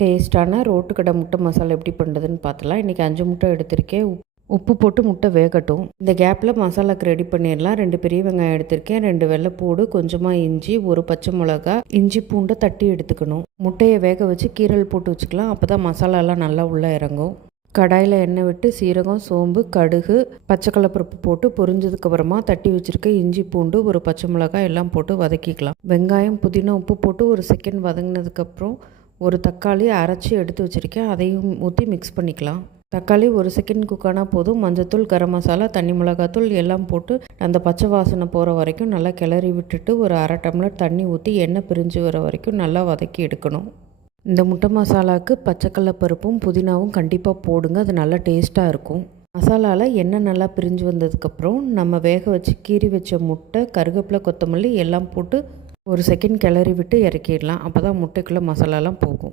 டேஸ்ட்டான ரோட்டு கடை முட்டை மசாலா எப்படி பண்ணுறதுன்னு பார்த்தலாம். இன்றைக்கி 5 முட்டை எடுத்திருக்கேன். உப்பு போட்டு முட்டை வேகட்டும். இந்த கேப்பில் மசாலாக்கு ரெடி பண்ணிடலாம். 2 பெரிய வெங்காயம் எடுத்திருக்கேன், 2 வெள்ளைப்பூடு, கொஞ்சமாக இஞ்சி, ஒரு பச்சை மிளகா, இஞ்சி பூண்டை தட்டி எடுத்துக்கணும். முட்டையை வேக வச்சு கீரல் போட்டு வச்சுக்கலாம். அப்போ தான் மசாலாலாம் நல்லா உள்ளே இறங்கும். கடாயில் எண்ணெய் விட்டு சீரகம், சோம்பு, கடுகு, பச்சைக்கடலைப்பருப்பு போட்டு பொரிஞ்சதுக்கப்புறமா தட்டி வச்சுருக்க இஞ்சி பூண்டு, ஒரு பச்சை மிளகாய் எல்லாம் போட்டு வதக்கிக்கலாம். வெங்காயம், புதினா, உப்பு போட்டு ஒரு செகண்ட் வதங்கினதுக்கப்புறம் ஒரு தக்காளி அரைச்சி எடுத்து வச்சுருக்கேன், அதையும் ஊற்றி மிக்ஸ் பண்ணிக்கலாம். தக்காளி ஒரு செகண்ட் குக் ஆனால் போதும். மஞ்சத்தூள், கரம் மசாலா, தனி மிளகாத்தூள் எல்லாம் போட்டு அந்த பச்சை வாசனை போகிற வரைக்கும் நல்லா கிளறி விட்டுட்டு ஒரு அரை டம்ளர் தண்ணி ஊற்றி எண்ணெய் பிரிஞ்சு வர வரைக்கும் நல்லா வதக்கி எடுக்கணும். இந்த முட்டை மசாலாவுக்கு பச்சைக்கடலைப்பருப்பும் புதினாவும் கண்டிப்பாக போடுங்க, அது நல்லா டேஸ்ட்டாக இருக்கும். மசாலாவில் எண்ணெய் நல்லா பிரிஞ்சு வந்ததுக்கப்புறம் நம்ம வேக வச்சு கீறி வச்ச முட்டை, கருவேப்பிலை, கொத்தமல்லி எல்லாம் போட்டு ஒரு செகண்ட் கிளறி விட்டு இறக்கிடலாம். அப்போ தான் முட்டைக்குள்ளே மசாலாலாம் போகும்.